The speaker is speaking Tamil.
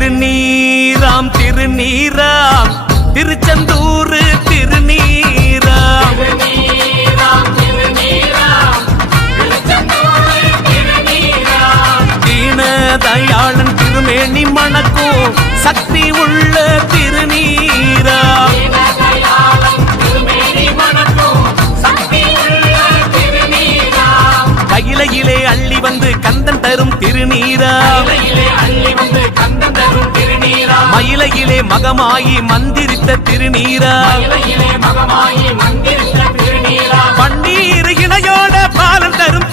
திருநீராம் திருநீராம் திருச்செந்தூர் திருநீராம் தீனதயாளன் திருமேனி மணக்கும் சக்தி உள்ள திருநீராம் கையிலே அள்ளி வந்து கந்தன் தரும் திருநீராம் மயிலையிலே மகமாயி மந்திரித்த திருநீராம் பன்னீர் இணையோட பாலன் தரும்